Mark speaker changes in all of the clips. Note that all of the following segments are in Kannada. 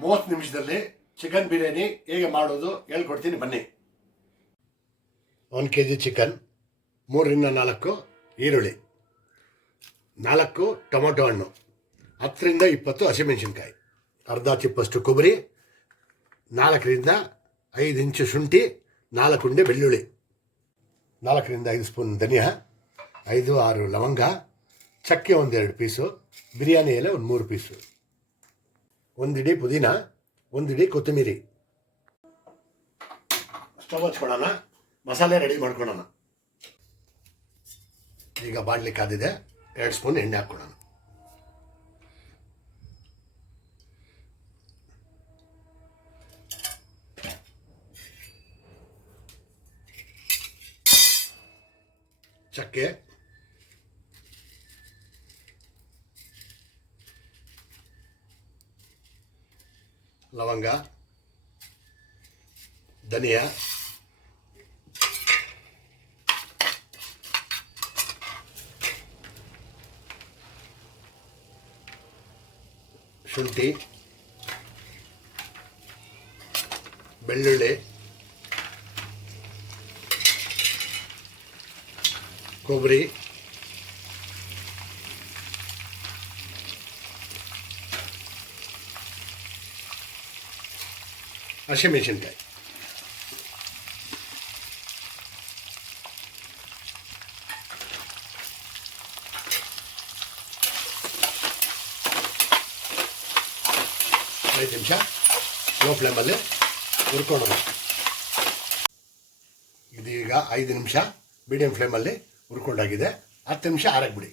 Speaker 1: ಮೂವತ್ತು ನಿಮಿಷದಲ್ಲಿ ಚಿಕನ್ ಬಿರಿಯಾನಿ ಹೇಗೆ ಮಾಡೋದು ಹೇಳ್ಕೊಡ್ತೀನಿ, ಬನ್ನಿ. ಒಂದು ಕೆ ಜಿ ಚಿಕನ್ ಮೂರರಿಂದ ನಾಲ್ಕು ಈರುಳ್ಳಿ, ನಾಲ್ಕು ಟೊಮೊಟೊ ಹಣ್ಣು, ಹತ್ತರಿಂದ ಇಪ್ಪತ್ತು ಹಸಿಮೆಣಸಿನ್ಕಾಯಿ, ಅರ್ಧ ಚಿಪ್ಪಷ್ಟು ಕೊಬ್ಬರಿ, ನಾಲ್ಕರಿಂದ ಐದು ಇಂಚು ಶುಂಠಿ, ನಾಲ್ಕು ಉಂಡೆ ಬೆಳ್ಳುಳ್ಳಿ, ನಾಲ್ಕರಿಂದ ಐದು ಸ್ಪೂನ್ ಧನಿಯಾ, ಐದು ಆರು ಲವಂಗ, ಚಕ್ಕೆ ಒಂದೆರಡು ಪೀಸು, ಬಿರಿಯಾನಿ ಎಲೆ ಒಂದು ಮೂರು ಪೀಸು. ಒಂದಿಡಿ ಪುದೀನ ಒಂದಿಡಿ ಕೊತ್ತಂಬರಿ. ಸ್ಟವ್ ಹಚ್ಕೊಳ್ಳೋಣ ಮಸಾಲೆ ರೆಡಿ ಮಾಡ್ಕೊಳ್ಳೋಣ ಈಗ ಬಾಡ್ಲಿ ಕಾದಿದೆ, ಎರಡು ಸ್ಪೂನ್ ಎಣ್ಣೆ ಹಾಕ್ಕೊಳ್ಳೋಣ ಚಕ್ಕೆ ಲವಂಗ ಧನಿಯಾ ಶುಂಠಿ ಬೆಳ್ಳುಳ್ಳಿ ಕೊಬ್ಬರಿ ಹಸಿಮೆಣಸಿನ್ಕಾಯಿ ಐದು ನಿಮಿಷ ಲೋ ಫ್ಲೇಮಲ್ಲಿ ಹುರ್ಕೊಂಡು ಇದೀಗ ಐದು ನಿಮಿಷ ಮೀಡಿಯಂ ಫ್ಲೇಮಲ್ಲಿ ಹುರ್ಕೊಂಡಾಗಿದೆ ಹತ್ತು ನಿಮಿಷ ಆರಕ್ಕೆ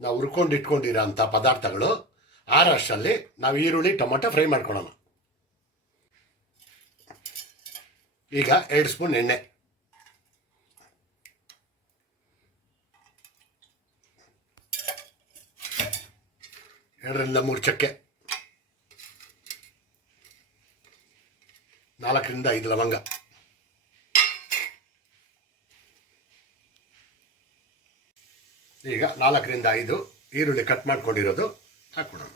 Speaker 1: ನಾವು ಹುರ್ಕೊಂಡು ಇಟ್ಕೊಂಡಿರೋ ಅಂಥ ಪದಾರ್ಥಗಳು ಆರಷ್ಟರಲ್ಲಿ ನಾವು ಈರುಳ್ಳಿ, ಟೊಮೊಟೊ ಫ್ರೈ ಮಾಡ್ಕೊಳ್ಳೋಣ ಈಗ ಎರಡು ಸ್ಪೂನ್ ಎಣ್ಣೆ. ಎರಡರಿಂದ ಮೂರು ಚಕ್ಕೆ. ನಾಲ್ಕರಿಂದ ಐದು ಲವಂಗ. ಈಗ ನಾಲ್ಕರಿಂದ ಐದು ಈರುಳ್ಳಿ ಕಟ್ ಮಾಡ್ಕೊಂಡಿರೋದು. ಹಾಕ್ಬಿಡೋಣ.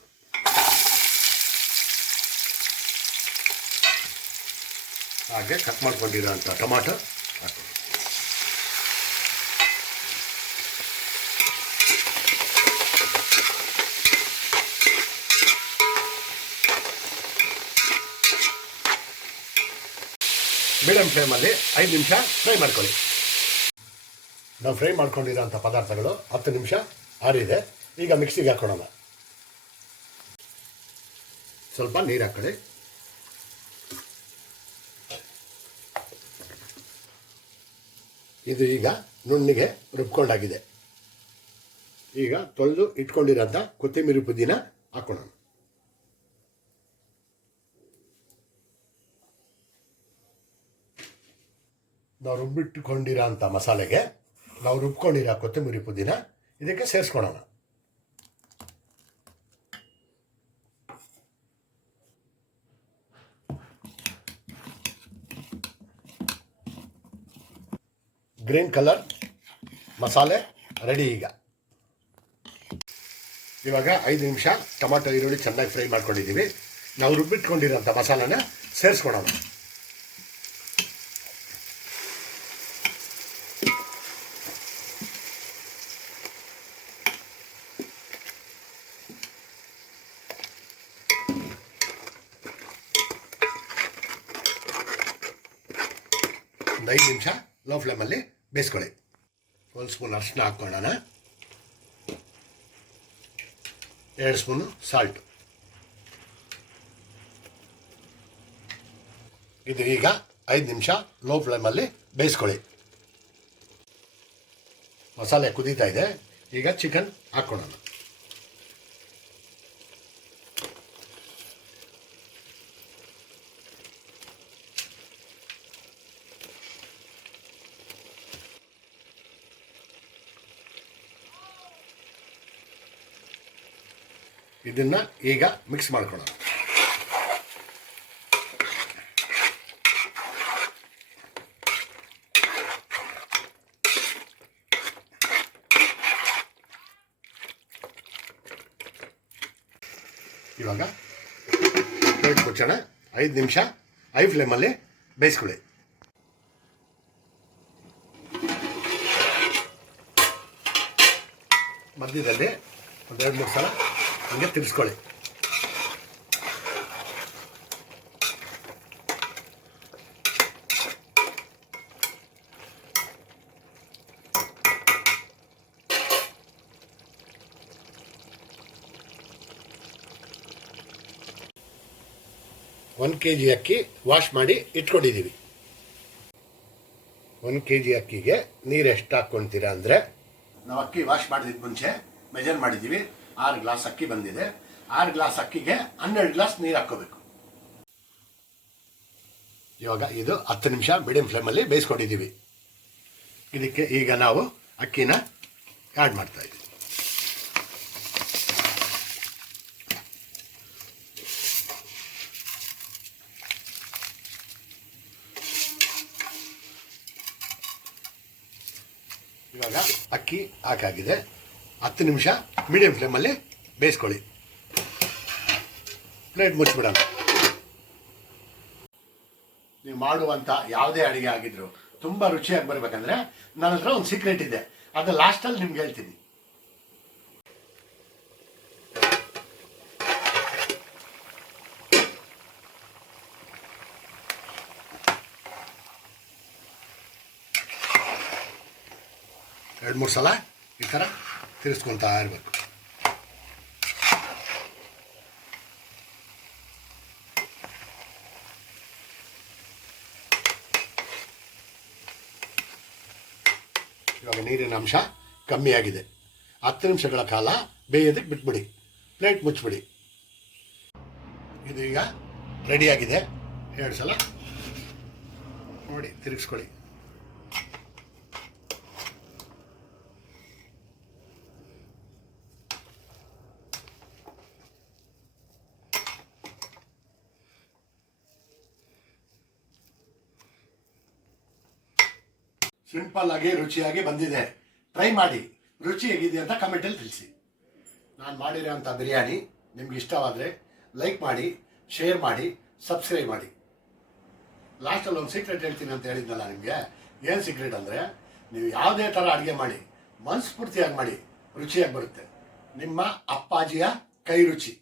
Speaker 1: ಹಾಗೆ ಕಟ್ ಮಾಡ್ಕೊಂಡಿರೋಂಥ ಟೊಮಾಟೊ ಹಾಕೋಣ ಮೀಡಿಯಂ ಫ್ಲೇಮಲ್ಲಿ ಐದು ನಿಮಿಷ ಫ್ರೈ ಮಾಡ್ಕೊಳ್ಳಿ. ನಾವು ಫ್ರೈ ಮಾಡ್ಕೊಂಡಿರೋಂಥ ಪದಾರ್ಥಗಳು ಹತ್ತು ನಿಮಿಷ ಆರಿದೆ. ಈಗ ಮಿಕ್ಸಿಗೆ ಹಾಕೊಳ್ಳೋಣ ಸ್ವಲ್ಪ ನೀರು ಹಾಕೊಳ್ಳಿ. ಇದು ಈಗ ನುಣ್ಣಿಗೆ ರುಬ್ಕೊಂಡಾಗಿದೆ. ಈಗ ತೊಳೆದು ಇಟ್ಕೊಂಡಿರೋಂಥ ಕೊತ್ತಂಬರಿ ಪುದೀನ ಹಾಕೋಣ. ನಾವು ರುಬ್ಬಿಟ್ಕೊಂಡಿರೋ ಅಂಥ ಮಸಾಲೆಗೆ ನಾವು ರುಬ್ಕೊಂಡಿರೋ ಕೊತ್ತಂಬರಿ ಪುದೀನ ಇದಕ್ಕೆ ಸೇರಿಸ್ಕೊಳ್ಳೋಣ ಗ್ರೀನ್ ಕಲರ್ ಮಸಾಲೆ ರೆಡಿ ಈಗ. ಇವಾಗ ಐದು ನಿಮಿಷ ಟೊಮಾಟೊ, ಈರುಳ್ಳಿ ಚೆನ್ನಾಗಿ ಫ್ರೈ ಮಾಡ್ಕೊಂಡಿದ್ದೀವಿ. ನಾವು ರುಬ್ಬಿಟ್ಕೊಂಡಿರೋಂಥ ಮಸಾಲೆನ ಸೇರಿಸ್ಕೊಡೋಣ. ಒಂದು ಐದು ನಿಮಿಷ ಲೋ ಫ್ಲೇಮಲ್ಲಿ ಬೇಯಿಸ್ಕೊಳ್ಳಿ. ಒಂದು ಸ್ಪೂನ್ ಅರಿಶಿನ ಹಾಕ್ಕೊಳ್ಳೋಣ. ಎರಡು ಸ್ಪೂನು ಸಾಲ್ಟ್ ಇದು ಈಗ ಐದು ನಿಮಿಷ ಲೋ ಫ್ಲೇಮಲ್ಲಿ ಬೇಯಿಸ್ಕೊಳ್ಳಿ. ಮಸಾಲೆ ಕುದೀತಾ ಇದೆ. ಈಗ ಚಿಕನ್ ಹಾಕ್ಕೊಳ್ಳೋಣ. ಇದನ್ನ ಈಗ ಮಿಕ್ಸ್ ಮಾಡ್ಕೊಳ್ಳೋಣ. ಇವಾಗ ಪ್ಲೇಟ್ ಮುಚ್ಚೋಣ. ಐದು ನಿಮಿಷ ಐ ಫ್ಲೇಮಲ್ಲಿ ಬೇಯಿಸ್ಕೊಳ್ಳಿ. ಮಧ್ಯದಲ್ಲಿ ಒಂದೆರಡು ಮೂರು ಸಲ ಹಂಗೆ ತಿರ್ಸ್ಕೊಳ್ಳಿ. ಒಂದು ಕೆ ಜಿ ಅಕ್ಕಿ ವಾಶ್ ಮಾಡಿ ಇಟ್ಕೊಂಡಿದ್ದೀವಿ ಒಂದು ಕೆ ಜಿ ಅಕ್ಕಿಗೆ ನೀರು ಎಷ್ಟು ಹಾಕ್ಕೊಳ್ತೀರಾ ಅಂದರೆ? ನಾವು ಅಕ್ಕಿ ವಾಶ್ ಮಾಡಿದ ಮುಂಚೆ ಮೆಜರ್ ಮಾಡಿದ್ದೀವಿ ಆರು ಗ್ಲಾಸ್ ಅಕ್ಕಿ ಬಂದಿದೆ. ಆರು ಗ್ಲಾಸ್ ಅಕ್ಕಿಗೆ ಹನ್ನೆರಡು ಗ್ಲಾಸ್ ನೀರು ಹಾಕೋಬೇಕು ಇವಾಗ ಇದು ಹತ್ತು ನಿಮಿಷ ಮೀಡಿಯಂ ಫ್ಲೇಮಲ್ಲಿ ಬೇಯಿಸ್ಕೊಂಡಿದ್ದೀವಿ. ಇದಕ್ಕೆ ಈಗ ನಾವು ಅಕ್ಕಿನ ಆ್ಯಡ್ ಮಾಡ್ತಾ ಇದ್ದೀವಿ. ಇವಾಗ ಅಕ್ಕಿ ಹಾಕಾಗಿದೆ. ಹತ್ತು ನಿಮಿಷ ಮೀಡಿಯಂ ಫ್ಲೇಮಲ್ಲಿ ಬೇಯಿಸ್ಕೊಳ್ಳಿ. ಪ್ಲೇಟ್ ಮುಚ್ಚಿಬಿಡೋಣ. ನೀವು ಮಾಡುವಂಥ ಯಾವುದೇ ಅಡುಗೆ ಆಗಿದ್ರು ತುಂಬ ರುಚಿಯಾಗಿ ಬರಬೇಕಂದ್ರೆ ನನ್ನ ಹತ್ರ ಒಂದು ಸೀಕ್ರೆಟ್ ಇದೆ. ಅದು ಲಾಸ್ಟಲ್ಲಿ ನಿಮ್ಗೆ ಹೇಳ್ತೀನಿ. ಎರಡು ಮೂರು ಸಲ ಈ ಥರ ತಿರ್ಸ್ಕೊತಾ ಇರಬೇಕು. ಇವಾಗ ನೀರಿನ ಅಂಶ ಕಮ್ಮಿ ಆಗಿದೆ. ಹತ್ತು ನಿಮಿಷಗಳ ಕಾಲ ಬೇಯೋದಕ್ಕೆ ಬಿಟ್ಬಿಡಿ. ಪ್ಲೇಟ್ ಮುಚ್ಚಿಬಿಡಿ. ಇದು ಈಗ ರೆಡಿಯಾಗಿದೆ ಎರಡು ಸಲ ನೋಡಿ, ತಿರುಗಿಸ್ಕೊಳ್ಳಿ. ಸಿಂಪಲ್ ಆಗಿ, ರುಚಿಯಾಗಿ ಬಂದಿದೆ. ಟ್ರೈ ಮಾಡಿ. ರುಚಿ ಹೇಗಿದೆ ಅಂತ ಕಮೆಂಟಲ್ಲಿ ತಿಳಿಸಿ. ನಾನು ಮಾಡಿರೋಂಥ ಬಿರಿಯಾನಿ ನಿಮ್ಗೆ ಇಷ್ಟವಾದರೆ ಲೈಕ್ ಮಾಡಿ ಶೇರ್ ಮಾಡಿ ಸಬ್ಸ್ಕ್ರೈಬ್ ಮಾಡಿ. ಲಾಸ್ಟಲ್ಲಿ ಒಂದು ಸೀಕ್ರೆಟ್ ಹೇಳ್ತೀನಿ ಅಂತ ಹೇಳಿದ್ನಲ್ಲ ನಿಮಗೆ? ಏನು ಸೀಕ್ರೆಟ್ ಅಂದರೆ ನೀವು ಯಾವುದೇ ಥರ ಅಡುಗೆ ಮಾಡಿ, ಮನಸ್ಫೂರ್ತಿಯಾಗಿ ಮಾಡಿ, ರುಚಿಯಾಗಿ ಬರುತ್ತೆ. ನಿಮ್ಮ ಅಪ್ಪಾಜಿಯ ಕೈ ರುಚಿ